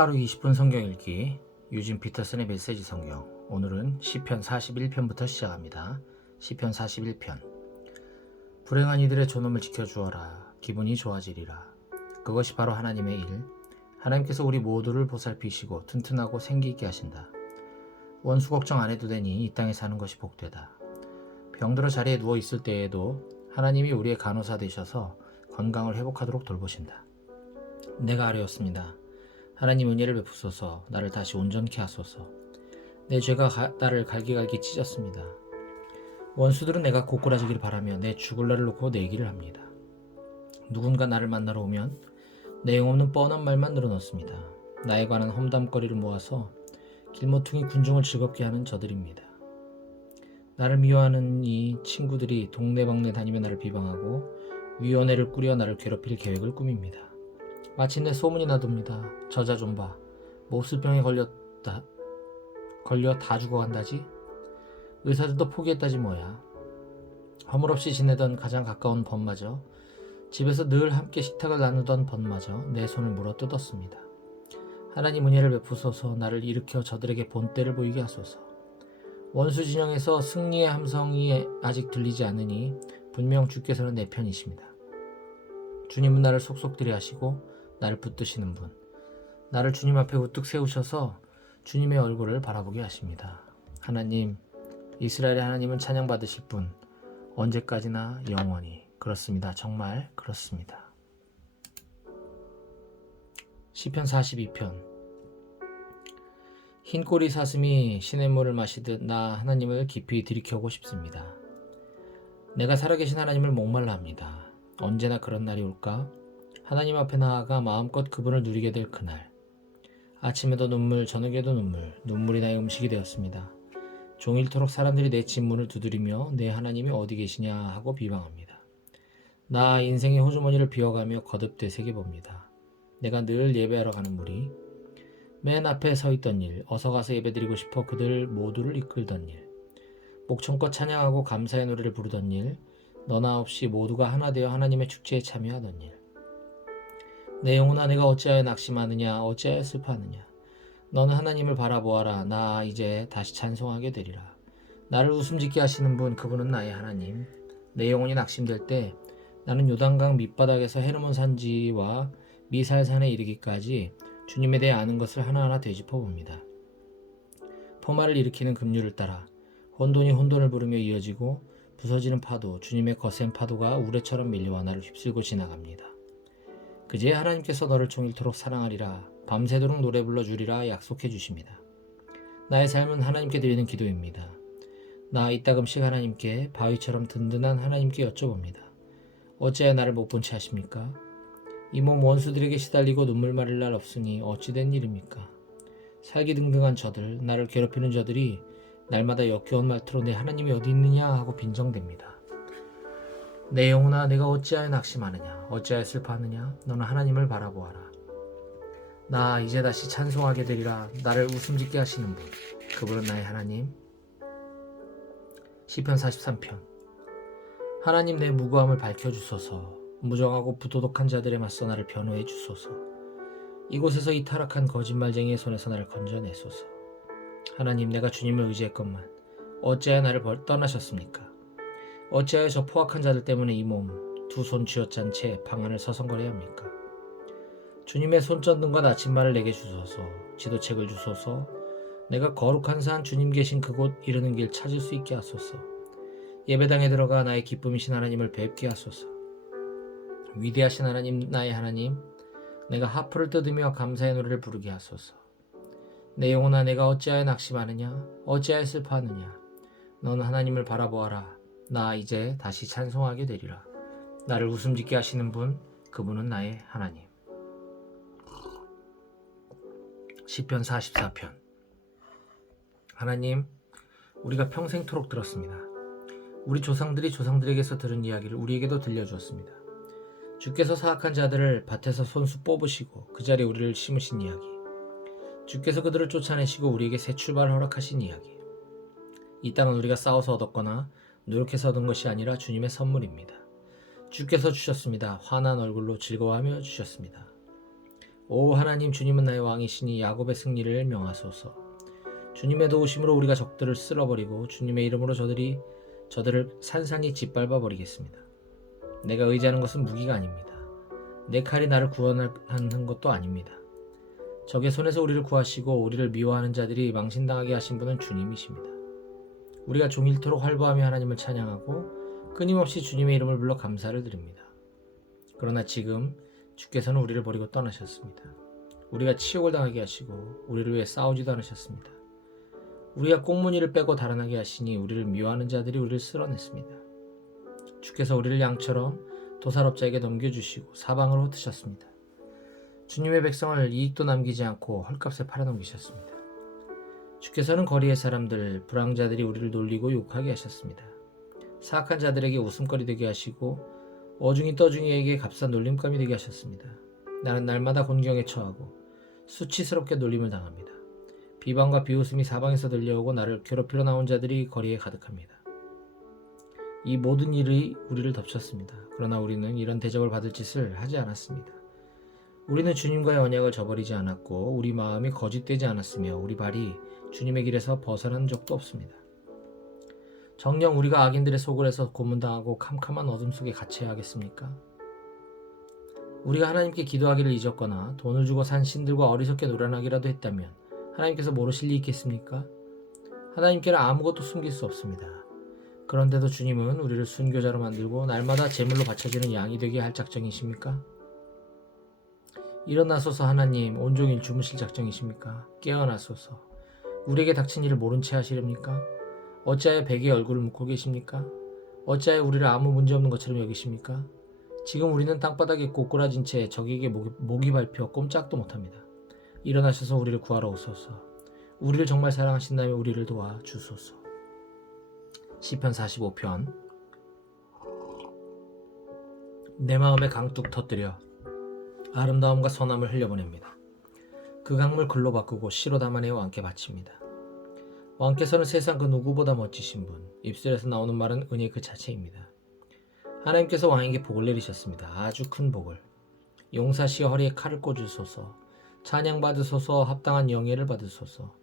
하루 20분 성경 읽기 유진 피터슨의 메시지 성경 오늘은 시편 41편부터 시작합니다. 시편 41편 불행한 이들의 존엄을 지켜주어라 기분이 좋아지리라 그것이 바로 하나님의 일 하나님께서 우리 모두를 보살피시고 튼튼하고 생기 있게 하신다. 원수 걱정 안 해도 되니 이 땅에 사는 것이 복되다. 병들어 자리에 누워 있을 때에도 하나님이 우리의 간호사 되셔서 건강을 회복하도록 돌보신다. 내가 아뢰었습니다. 하나님 은혜를 베푸소서 나를 다시 온전케 하소서 내 죄가 가- 나를 갈기갈기 찢었습니다. 원수들은 내가 고꾸라지기를 바라며 내 죽을 날을 놓고 내기를 합니다. 누군가 나를 만나러 오면 내용 없는 뻔한 말만 늘어놓습니다. 나에 관한 험담거리를 모아서 길모퉁이 군중을 즐겁게 하는 저들입니다. 나를 미워하는 이 친구들이 동네방네 다니며 나를 비방하고 위원회를 꾸려 나를 괴롭힐 계획을 꾸밉니다. 마침내 소문이 나둡니다. 저자 좀 봐. 몹쓸병에 걸렸다. 걸려 다 죽어간다지? 의사들도 포기했다지 뭐야. 허물없이 지내던 가장 가까운 번마저 집에서 늘 함께 식탁을 나누던 번마저 내 손을 물어 뜯었습니다. 하나님 은혜를 베푸소서 나를 일으켜 저들에게 본때를 보이게 하소서. 원수 진영에서 승리의 함성이 아직 들리지 않으니 분명 주께서는 내 편이십니다. 주님은 나를 속속들이 하시고 나를 붙드시는 분. 나를 주님 앞에 우뚝 세우셔서 주님의 얼굴을 바라보게 하십니다. 하나님, 이스라엘의 하나님은 찬양받으실 분. 언제까지나 영원히. 그렇습니다. 정말 그렇습니다. 시편 42편 흰 꼬리 사슴이 시냇물을 마시듯 나 하나님을 깊이 들이켜고 싶습니다. 내가 살아계신 하나님을 목말라 합니다. 언제나 그런 날이 올까? 하나님 앞에 나아가 마음껏 그분을 누리게 될 그날. 아침에도 눈물, 저녁에도 눈물, 눈물이 나의 음식이 되었습니다. 종일토록 사람들이 내 집문을 두드리며 내 하나님이 어디 계시냐 하고 비방합니다. 나 인생의 호주머니를 비워가며 거듭 되새겨 봅니다. 내가 늘 예배하러 가는 무리, 맨 앞에 서 있던 일, 어서 가서 예배드리고 싶어 그들 모두를 이끌던 일, 목청껏 찬양하고 감사의 노래를 부르던 일, 너나 없이 모두가 하나 되어 하나님의 축제에 참여하던 일. 내 영혼아 내가 어찌하여 낙심하느냐 어찌하여 슬퍼하느냐. 너는 하나님을 바라보아라. 나 이제 다시 찬송하게 되리라. 나를 웃음짓게 하시는 분 그분은 나의 하나님. 내 영혼이 낙심될 때 나는 요단강 밑바닥에서 헤르몬 산지와 미살산에 이르기까지 주님에 대해 아는 것을 하나하나 되짚어 봅니다. 포마를 일으키는 급류를 따라 혼돈이 혼돈을 부르며 이어지고 부서지는 파도 주님의 거센 파도가 우레처럼 밀려와 나를 휩쓸고 지나갑니다 그제 하나님께서 너를 종일토록 사랑하리라 밤새도록 노래 불러 주리라 약속해 주십니다. 나의 삶은 하나님께 드리는 기도입니다. 나 이따금씩 하나님께 바위처럼 든든한 하나님께 여쭤봅니다. 어찌하여 나를 못 본 채 하십니까? 이 몸 원수들에게 시달리고 눈물 마를 날 없으니 어찌된 일입니까? 살기 등등한 저들, 나를 괴롭히는 저들이 날마다 역겨운 말투로 내 하나님이 어디 있느냐 하고 빈정댑니다. 내 영혼아 내가 어찌하여 낙심하느냐? 어찌하여 슬퍼하느냐? 너는 하나님을 바라보아라. 나 이제 다시 찬송하게 되리라. 나를 웃음짓게 하시는 분. 그분은 나의 하나님. 시편 43편. 하나님 내 무고함을 밝혀주소서. 무정하고 부도덕한 자들에 맞서 나를 변호해 주소서. 이곳에서 이 타락한 거짓말쟁이의 손에서 나를 건져내소서. 하나님 내가 주님을 의지했건만 어찌하여 나를 벌 떠나셨습니까 어찌하여 저 포악한 자들 때문에 이 몸 두 손 쥐어짠 채 방 안을 서성거려야 합니까? 주님의 손전등과 나침반을 내게 주소서 지도책을 주소서 내가 거룩한 산 주님 계신 그곳 이르는 길 찾을 수 있게 하소서 예배당에 들어가 나의 기쁨이신 하나님을 뵙게 하소서. 위대하신 하나님 나의 하나님 내가 하프를 뜯으며 감사의 노래를 부르게 하소서. 내 영혼아 내가 어찌하여 낙심하느냐? 어찌하여 슬퍼하느냐? 너는 하나님을 바라보아라 나 이제 다시 찬송하게 되리라. 나를 웃음 짓게 하시는 분, 그분은 나의 하나님. 시편 44편. 하나님, 우리가 평생토록 들었습니다. 우리 조상들이 조상들에게서 들은 이야기를 우리에게도 들려주었습니다. 주께서 사악한 자들을 밭에서 손수 뽑으시고 그 자리에 우리를 심으신 이야기. 주께서 그들을 쫓아내시고 우리에게 새 출발을 허락하신 이야기. 이 땅은 우리가 싸워서 얻었거나 노력해서 얻은 것이 아니라 주님의 선물입니다. 주께서 주셨습니다. 환한 얼굴로 즐거워하며 주셨습니다. 오 하나님 주님은 나의 왕이시니 야곱의 승리를 명하소서. 주님의 도우심으로 우리가 적들을 쓸어버리고 주님의 이름으로 저들이 저들을 산산히 짓밟아 버리겠습니다. 내가 의지하는 것은 무기가 아닙니다. 내 칼이 나를 구원하는 것도 아닙니다. 적의 손에서 우리를 구하시고 우리를 미워하는 자들이 망신당하게 하신 분은 주님이십니다. 우리가 종일토록 활보하며 하나님을 찬양하고 끊임없이 주님의 이름을 불러 감사를 드립니다. 그러나 지금 주께서는 우리를 버리고 떠나셨습니다. 우리가 치욕을 당하게 하시고 우리를 위해 싸우지도 않으셨습니다. 우리가 꽁무니를 빼고 달아나게 하시니 우리를 미워하는 자들이 우리를 쓸어냈습니다. 주께서 우리를 양처럼 도살업자에게 넘겨주시고 사방으로 흩으셨습니다. 주님의 백성을 이익도 남기지 않고 헐값에 팔아넘기셨습니다. 주께서는 거리의 사람들, 불황자들이 우리를 놀리고 욕하게 하셨습니다. 사악한 자들에게 웃음거리 되게 하시고 어중이 떠중이에게 값싼 놀림감이 되게 하셨습니다. 나는 날마다 곤경에 처하고 수치스럽게 놀림을 당합니다. 비방과 비웃음이 사방에서 들려오고 나를 괴롭히러 나온 자들이 거리에 가득합니다. 이 모든 일이 우리를 덮쳤습니다. 그러나 우리는 이런 대접을 받을 짓을 하지 않았습니다. 우리는 주님과의 언약을 저버리지 않았고 우리 마음이 거짓되지 않았으며 우리 발이 주님의 길에서 벗어난 적도 없습니다. 정녕 우리가 악인들의 소굴에서 고문당하고 캄캄한 어둠 속에 갇혀야 하겠습니까? 우리가 하나님께 기도하기를 잊었거나 돈을 주고 산 신들과 어리석게 노란하기라도 했다면 하나님께서 모르실 리 있겠습니까? 하나님께는 아무것도 숨길 수 없습니다. 그런데도 주님은 우리를 순교자로 만들고 날마다 제물로 바쳐지는 양이 되게 할 작정이십니까? 일어나소서 하나님 온종일 주무실 작정이십니까? 깨어나소서 우리에게 닥친 일을 모른 채 하시렵니까? 어찌하여 베개에 얼굴을 묻고 계십니까? 어찌하여 우리를 아무 문제 없는 것처럼 여기십니까? 지금 우리는 땅바닥에 꼬꾸라진 채 적에게 목이, 목이 밟혀 꼼짝도 못합니다. 일어나셔서 우리를 구하러 오소서. 우리를 정말 사랑하신다면 우리를 도와 주소서. 시편 45편 내 마음에 강뚝 터뜨려 아름다움과 선함을 흘려보냅니다. 그 강물 글로 바꾸고 시로 담아내어 왕께 바칩니다. 왕께서는 세상 그 누구보다 멋지신 분, 입술에서 나오는 말은 은혜 그 자체입니다. 하나님께서 왕에게 복을 내리셨습니다. 아주 큰 복을. 용사시 허리에 칼을 꽂으소서, 찬양 받으소서, 합당한 영예를 받으소서,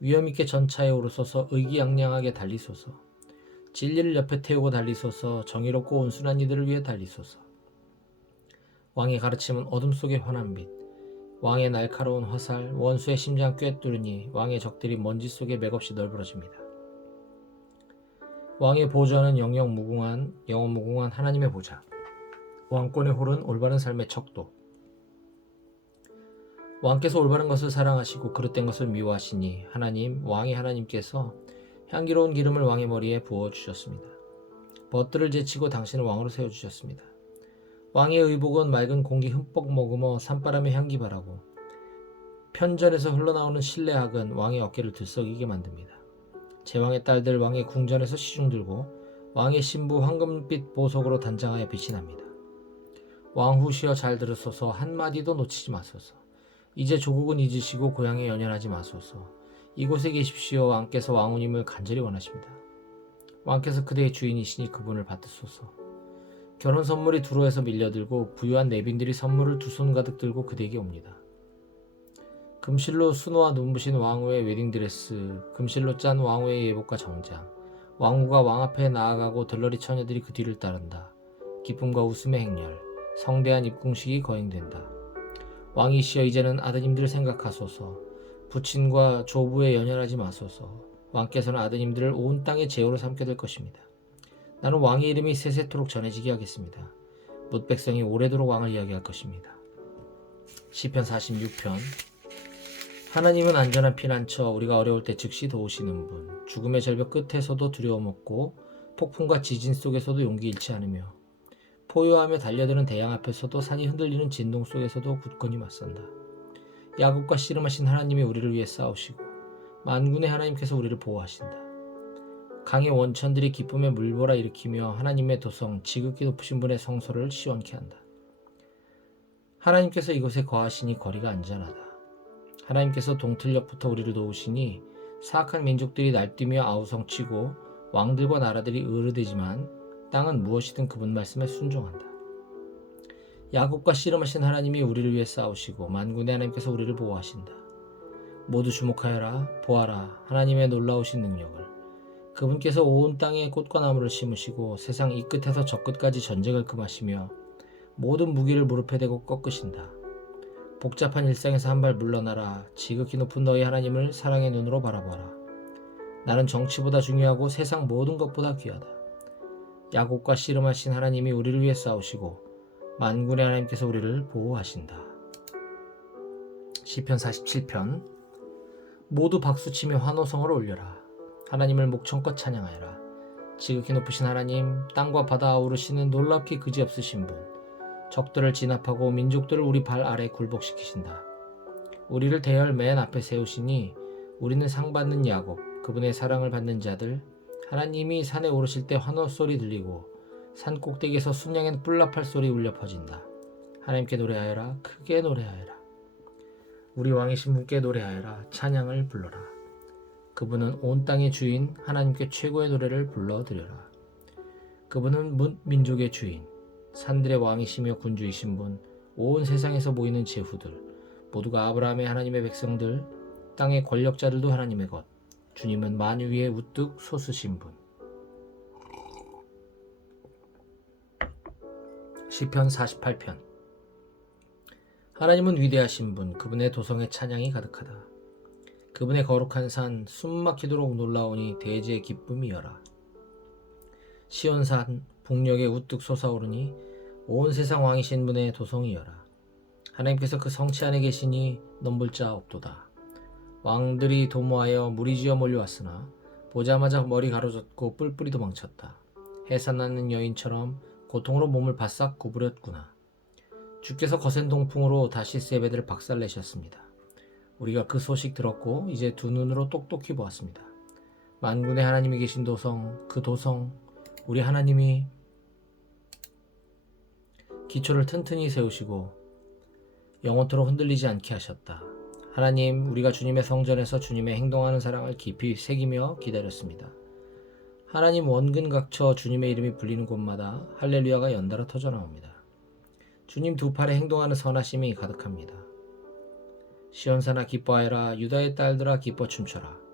위엄 있게 전차에 오르소서, 의기양양하게 달리소서, 진리를 옆에 태우고 달리소서, 정의롭고 온순한 이들을 위해 달리소서. 왕의 가르침은 어둠 속의 환한 빛, 왕의 날카로운 화살, 원수의 심장 꿰뚫으니 왕의 적들이 먼지 속에 맥없이 널브러집니다. 왕의 보좌는 영영 무궁한 영원 무궁한 하나님의 보좌. 왕권의 홀은 올바른 삶의 척도. 왕께서 올바른 것을 사랑하시고 그릇된 것을 미워하시니 하나님 왕의 하나님께서 향기로운 기름을 왕의 머리에 부어 주셨습니다. 벗들을 제치고 당신을 왕으로 세워 주셨습니다. 왕의 의복은 맑은 공기 흠뻑 머금어 산바람의 향기 바라고 편전에서 흘러나오는 신뢰학은 왕의 어깨를 들썩이게 만듭니다. 제왕의 딸들 왕의 궁전에서 시중 들고 왕의 신부 황금빛 보석으로 단장하여 빛이 납니다. 왕후시여 잘 들으소서 한마디도 놓치지 마소서. 이제 조국은 잊으시고 고향에 연연하지 마소서. 이곳에 계십시오. 왕께서 왕후님을 간절히 원하십니다. 왕께서 그대의 주인이시니 그분을 받으소서. 결혼 선물이 두로에서 밀려들고 부유한 내빈들이 선물을 두 손 가득 들고 그대에게 옵니다. 금실로 수노와 눈부신 왕후의 웨딩드레스, 금실로 짠 왕후의 예복과 정장, 왕후가 왕 앞에 나아가고 들러리 처녀들이 그 뒤를 따른다. 기쁨과 웃음의 행렬, 성대한 입궁식이 거행된다. 왕이시여 이제는 아드님들을 생각하소서, 부친과 조부에 연연하지 마소서, 왕께서는 아드님들을 온 땅의 제호로 삼게 될 것입니다. 나는 왕의 이름이 세세토록 전해지게 하겠습니다. 뭇 백성이 오래도록 왕을 이야기할 것입니다. 시편 46편 하나님은 안전한 피난처 우리가 어려울 때 즉시 도우시는 분 죽음의 절벽 끝에서도 두려움 없고 폭풍과 지진 속에서도 용기 잃지 않으며 포효하며 달려드는 대양 앞에서도 산이 흔들리는 진동 속에서도 굳건히 맞선다. 야곱과 씨름하신 하나님이 우리를 위해 싸우시고 만군의 하나님께서 우리를 보호하신다. 강의 원천들이 기쁨의 물보라 일으키며 하나님의 도성 지극히 높으신 분의 성소를 시원케 한다. 하나님께서 이곳에 거하시니 거리가 안전하다. 하나님께서 동틀녘부터 우리를 도우시니 사악한 민족들이 날뛰며 아우성치고 왕들과 나라들이 으르대지만 땅은 무엇이든 그분 말씀에 순종한다. 야곱과 씨름하신 하나님이 우리를 위해 싸우시고 만군의 하나님께서 우리를 보호하신다. 모두 주목하여라 보아라 하나님의 놀라우신 능력을 그분께서 온 땅에 꽃과 나무를 심으시고 세상 이 끝에서 저 끝까지 전쟁을 금하시며 모든 무기를 무릎에 대고 꺾으신다. 복잡한 일상에서 한 발 물러나라 지극히 높은 너희 하나님을 사랑의 눈으로 바라봐라. 나는 정치보다 중요하고 세상 모든 것보다 귀하다. 야곱과 씨름하신 하나님이 우리를 위해 싸우시고 만군의 하나님께서 우리를 보호하신다. 시편 47편 모두 박수치며 환호성을 올려라. 하나님을 목청껏 찬양하여라. 지극히 높으신 하나님, 땅과 바다 아우르시는 놀랍게 그지없으신 분, 적들을 진압하고 민족들을 우리 발 아래 굴복시키신다. 우리를 대열 맨 앞에 세우시니 우리는 상 받는 야곱, 그분의 사랑을 받는 자들, 하나님이 산에 오르실 때 환호 소리 들리고 산 꼭대기에서 순양의 뿔나팔 소리 울려 퍼진다. 하나님께 노래하여라, 크게 노래하여라. 우리 왕이신 분께 노래하여라, 찬양을 불러라. 그분은 온 땅의 주인, 하나님께 최고의 노래를 불러드려라. 그분은 문 민족의 주인, 산들의 왕이시며 군주이신 분, 온 세상에서 모이는 제후들, 모두가 아브라함의 하나님의 백성들, 땅의 권력자들도 하나님의 것. 주님은 만유 위에 우뚝 솟으신 분. 시편 48편 하나님은 위대하신 분, 그분의 도성에 찬양이 가득하다. 그분의 거룩한 산, 숨막히도록 놀라우니 대지의 기쁨이여라. 시온산 북녘에 우뚝 솟아오르니 온 세상 왕이신 분의 도성이여라. 하나님께서 그 성치 안에 계시니 넘볼 자 없도다. 왕들이 도모하여 무리지어 몰려왔으나 보자마자 머리 가로졌고 뿔뿔이 도망쳤다. 해산하는 여인처럼 고통으로 몸을 바싹 구부렸구나. 주께서 거센 동풍으로 다시 세베드를 박살내셨습니다. 우리가 그 소식 들었고 이제 두 눈으로 똑똑히 보았습니다. 만군의 하나님이 계신 도성, 그 도성, 우리 하나님이 기초를 튼튼히 세우시고 영원토록 흔들리지 않게 하셨다. 하나님, 우리가 주님의 성전에서 주님의 행동하는 사랑을 깊이 새기며 기다렸습니다. 하나님 원근 각처 주님의 이름이 불리는 곳마다 할렐루야가 연달아 터져 나옵니다. 주님 두 팔에 행동하는 선하심이 가득합니다. 시온산아 기뻐하여라 유다의 딸들아 기뻐 춤춰라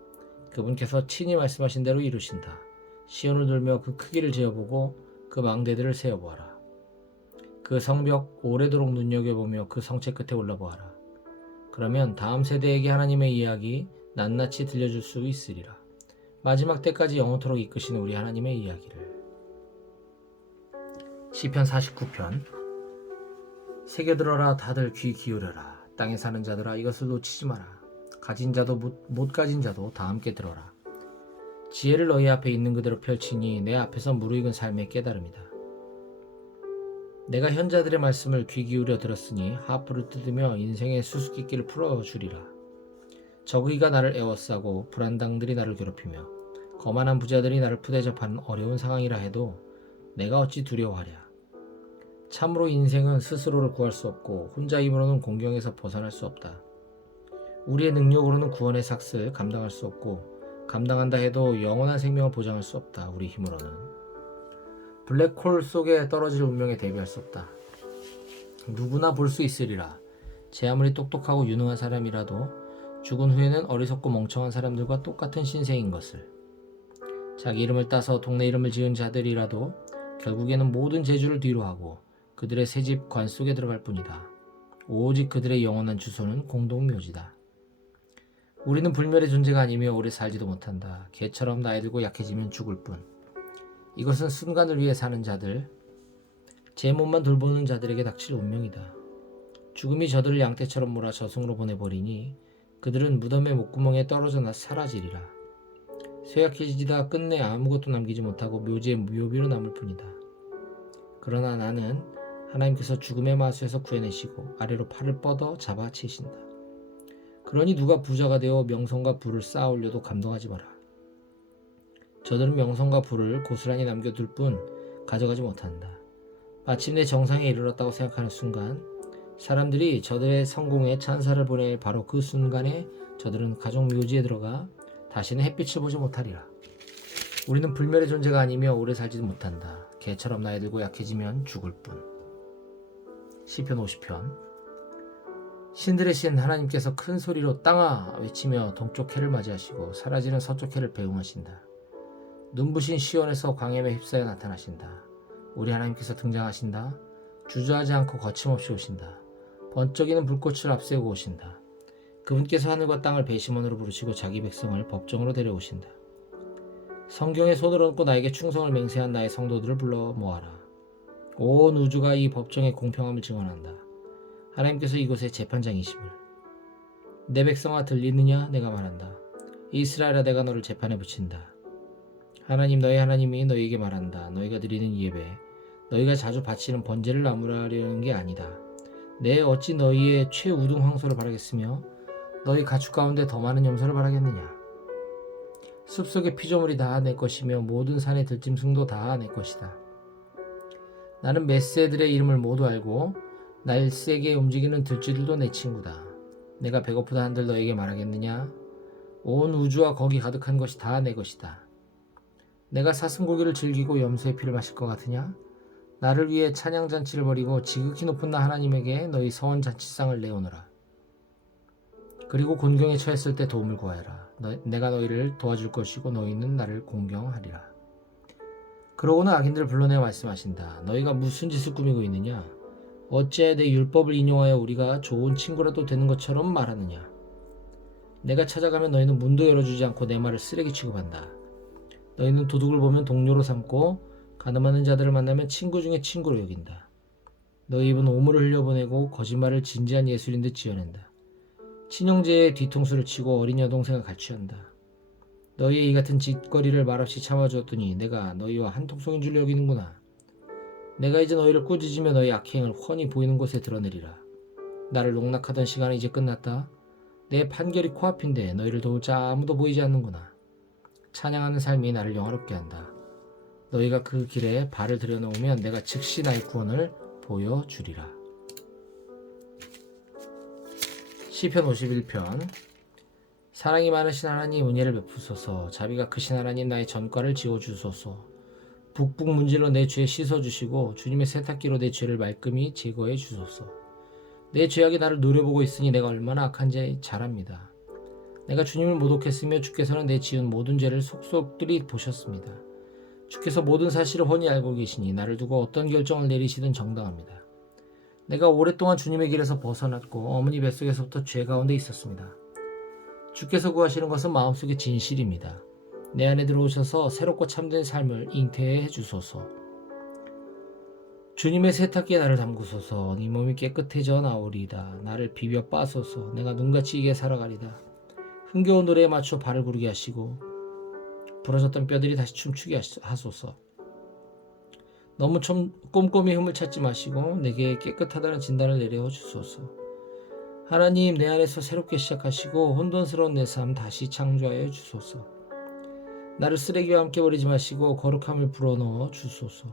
그분께서 친히 말씀하신 대로 이루신다. 시온을 돌며 그 크기를 재어보고 그 망대들을 세어보아라. 그 성벽 오래도록 눈여겨보며 그 성체 끝에 올라보아라. 그러면 다음 세대에게 하나님의 이야기 낱낱이 들려줄 수 있으리라. 마지막 때까지 영원토록 이끄시는 우리 하나님의 이야기를. 시편 49편 새겨들어라 다들 귀 기울여라. 땅에 사는 자들아 이것을 놓치지 마라. 가진 자도 못, 못 가진 자도 다 함께 들어라. 지혜를 너희 앞에 있는 그대로 펼치니 내 앞에서 무르익은 삶의 깨달음이다. 내가 현자들의 말씀을 귀 기울여 들었으니 하프를 뜯으며 인생의 수수께끼를 풀어주리라. 저기가 나를 애워싸고 불안당들이 나를 괴롭히며 거만한 부자들이 나를 푸대접하는 어려운 상황이라 해도 내가 어찌 두려워하랴. 참으로 인생은 스스로를 구할 수 없고 혼자 힘으로는 공경에서 벗어날 수 없다. 우리의 능력으로는 구원의 삭슬 감당할 수 없고 감당한다 해도 영원한 생명을 보장할 수 없다. 우리 힘으로는 블랙홀 속에 떨어질 운명에 대비할 수 없다. 누구나 볼 수 있으리라. 제 아무리 똑똑하고 유능한 사람이라도 죽은 후에는 어리석고 멍청한 사람들과 똑같은 신세인 것을. 자기 이름을 따서 동네 이름을 지은 자들이라도 결국에는 모든 재주를 뒤로하고 그들의 새집 관 속에 들어갈 뿐이다. 오직 그들의 영원한 주소는 공동묘지다. 우리는 불멸의 존재가 아니며 오래 살지도 못한다. 개처럼 나이 들고 약해지면 죽을 뿐. 이것은 순간을 위해 사는 자들, 제 몸만 돌보는 자들에게 닥칠 운명이다. 죽음이 저들을 양떼처럼 몰아 저승으로 보내버리니 그들은 무덤의 목구멍에 떨어져 나 사라지리라. 쇠약해지다 끝내 아무것도 남기지 못하고 묘지의 묘비로 남을 뿐이다. 그러나 나는 하나님께서 죽음의 마수에서 구해내시고 아래로 팔을 뻗어 잡아 치신다. 그러니 누가 부자가 되어 명성과 부를 쌓아 올려도 감동하지 마라. 저들은 명성과 부를 고스란히 남겨둘 뿐 가져가지 못한다. 마침내 정상에 이르렀다고 생각하는 순간 사람들이 저들의 성공에 찬사를 보낼 바로 그 순간에 저들은 가족 묘지에 들어가 다시는 햇빛을 보지 못하리라. 우리는 불멸의 존재가 아니며 오래 살지도 못한다. 개처럼 나이 들고 약해지면 죽을 뿐. 시편 50편 신들의 신 하나님께서 큰 소리로 땅아 외치며 동쪽 해를 맞이하시고 사라지는 서쪽 해를 배웅하신다. 눈부신 시온에서 광야에 휩싸여 나타나신다. 우리 하나님께서 등장하신다. 주저하지 않고 거침없이 오신다. 번쩍이는 불꽃을 앞세우고 오신다. 그분께서 하늘과 땅을 배심원으로 부르시고 자기 백성을 법정으로 데려오신다. 성경에 손을 얹고 나에게 충성을 맹세한 나의 성도들을 불러 모아라. 온 우주가 이 법정의 공평함을 증언한다. 하나님께서 이곳의 재판장이심을. 내 백성아 들리느냐 내가 말한다. 이스라엘아 내가 너를 재판에 붙인다. 하나님 너희 하나님이 너희에게 말한다. 너희가 드리는 예배, 너희가 자주 바치는 번제를 나무라려는 게 아니다. 내 어찌 너희의 최우등 황소를 바라겠으며 너희 가축 가운데 더 많은 염소를 바라겠느냐? 숲속의 피조물이 다 내 것이며 모든 산의 들짐승도 다 내 것이다. 나는 메스들의 이름을 모두 알고 날세게 움직이는 들쥐들도 내 친구다. 내가 배고프다 한들 너에게 말하겠느냐? 온 우주와 거기 가득한 것이 다 내 것이다. 내가 사슴고기를 즐기고 염소의 피를 마실 것 같으냐? 나를 위해 찬양잔치를 벌이고 지극히 높은 나 하나님에게 너희 서원 잔치상을 내오너라. 그리고 곤경에 처했을 때 도움을 구하여라. 너, 내가 너희를 도와줄 것이고 너희는 나를 공경하리라. 그러고는 악인들을 불러내 말씀하신다. 너희가 무슨 짓을 꾸미고 있느냐? 어찌해 내 율법을 인용하여 우리가 좋은 친구라도 되는 것처럼 말하느냐? 내가 찾아가면 너희는 문도 열어주지 않고 내 말을 쓰레기 취급한다. 너희는 도둑을 보면 동료로 삼고 가늠하는 자들을 만나면 친구 중에 친구로 여긴다. 너희 입은 오물을 흘려보내고 거짓말을 진지한 예술인 듯 지어낸다. 친형제의 뒤통수를 치고 어린 여동생을 갈취한다. 너희의 이 같은 짓거리를 말없이 참아주었더니 내가 너희와 한통속인 줄 여기는구나. 내가 이제 너희를 꾸짖으며 너희 악행을 훤히 보이는 곳에 드러내리라. 나를 농락하던 시간은 이제 끝났다. 내 판결이 코앞인데 너희를 도울 자 아무도 보이지 않는구나. 찬양하는 삶이 나를 영화롭게 한다. 너희가 그 길에 발을 들여놓으면 내가 즉시 나의 구원을 보여주리라. 시편 51편 사랑이 많으신 하나님 은혜를 베푸소서. 자비가 크신 하나님 나의 전과를 지워주소서. 북북 문질러 내 죄 씻어주시고 주님의 세탁기로 내 죄를 말끔히 제거해 주소서. 내 죄악이 나를 노려보고 있으니 내가 얼마나 악한지 잘 압니다. 내가 주님을 모독했으며 주께서는 내 지은 모든 죄를 속속들이 보셨습니다. 주께서 모든 사실을 훤히 알고 계시니 나를 두고 어떤 결정을 내리시든 정당합니다. 내가 오랫동안 주님의 길에서 벗어났고 어머니 뱃속에서부터 죄 가운데 있었습니다. 주께서 구하시는 것은 마음속의 진실입니다. 내 안에 들어오셔서 새롭고 참된 삶을 잉태해 주소서. 주님의 세탁기에 나를 담그소서. 네 몸이 깨끗해져 나오리이다. 나를 비벼 빠소서. 내가 눈같이 이게 살아가리다. 흥겨운 노래에 맞춰 발을 구르게 하시고 부러졌던 뼈들이 다시 춤추게 하소서. 너무 좀 꼼꼼히 흠을 찾지 마시고 내게 깨끗하다는 진단을 내려 주소서. 하나님 내 안에서 새롭게 시작하시고 혼돈스러운 내 삶 다시 창조하여 주소서. 나를 쓰레기와 함께 버리지 마시고 거룩함을 불어넣어 주소서.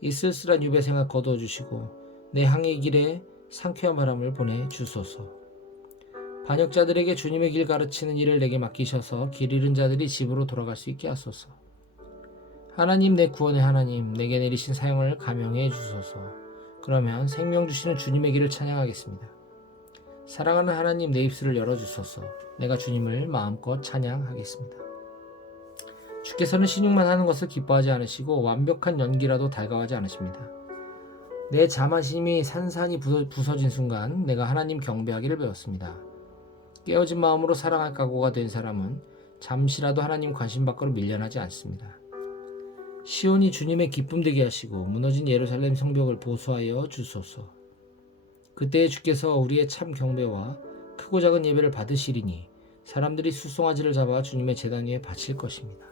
이 쓸쓸한 유배 생활 거두어 주시고 내 항해 길에 상쾌한 바람을 보내 주소서. 반역자들에게 주님의 길 가르치는 일을 내게 맡기셔서 길 잃은 자들이 집으로 돌아갈 수 있게 하소서. 하나님 내 구원의 하나님 내게 내리신 사형을 감용해 주소서. 그러면 생명 주시는 주님의 길을 찬양하겠습니다. 사랑하는 하나님 내 입술을 열어 주소서. 내가 주님을 마음껏 찬양하겠습니다. 주께서는 신용만 하는 것을 기뻐하지 않으시고 완벽한 연기라도 달가워하지 않으십니다. 내 자만심이 산산이 부서진 순간 내가 하나님 경배하기를 배웠습니다. 깨어진 마음으로 사랑할 각오가 된 사람은 잠시라도 하나님 관심 밖으로 밀려나지 않습니다. 시온이 주님의 기쁨 되게 하시고 무너진 예루살렘 성벽을 보수하여 주소서. 그때에 주께서 우리의 참 경배와 크고 작은 예배를 받으시리니 사람들이 수송아지를 잡아 주님의 제단 위에 바칠 것입니다.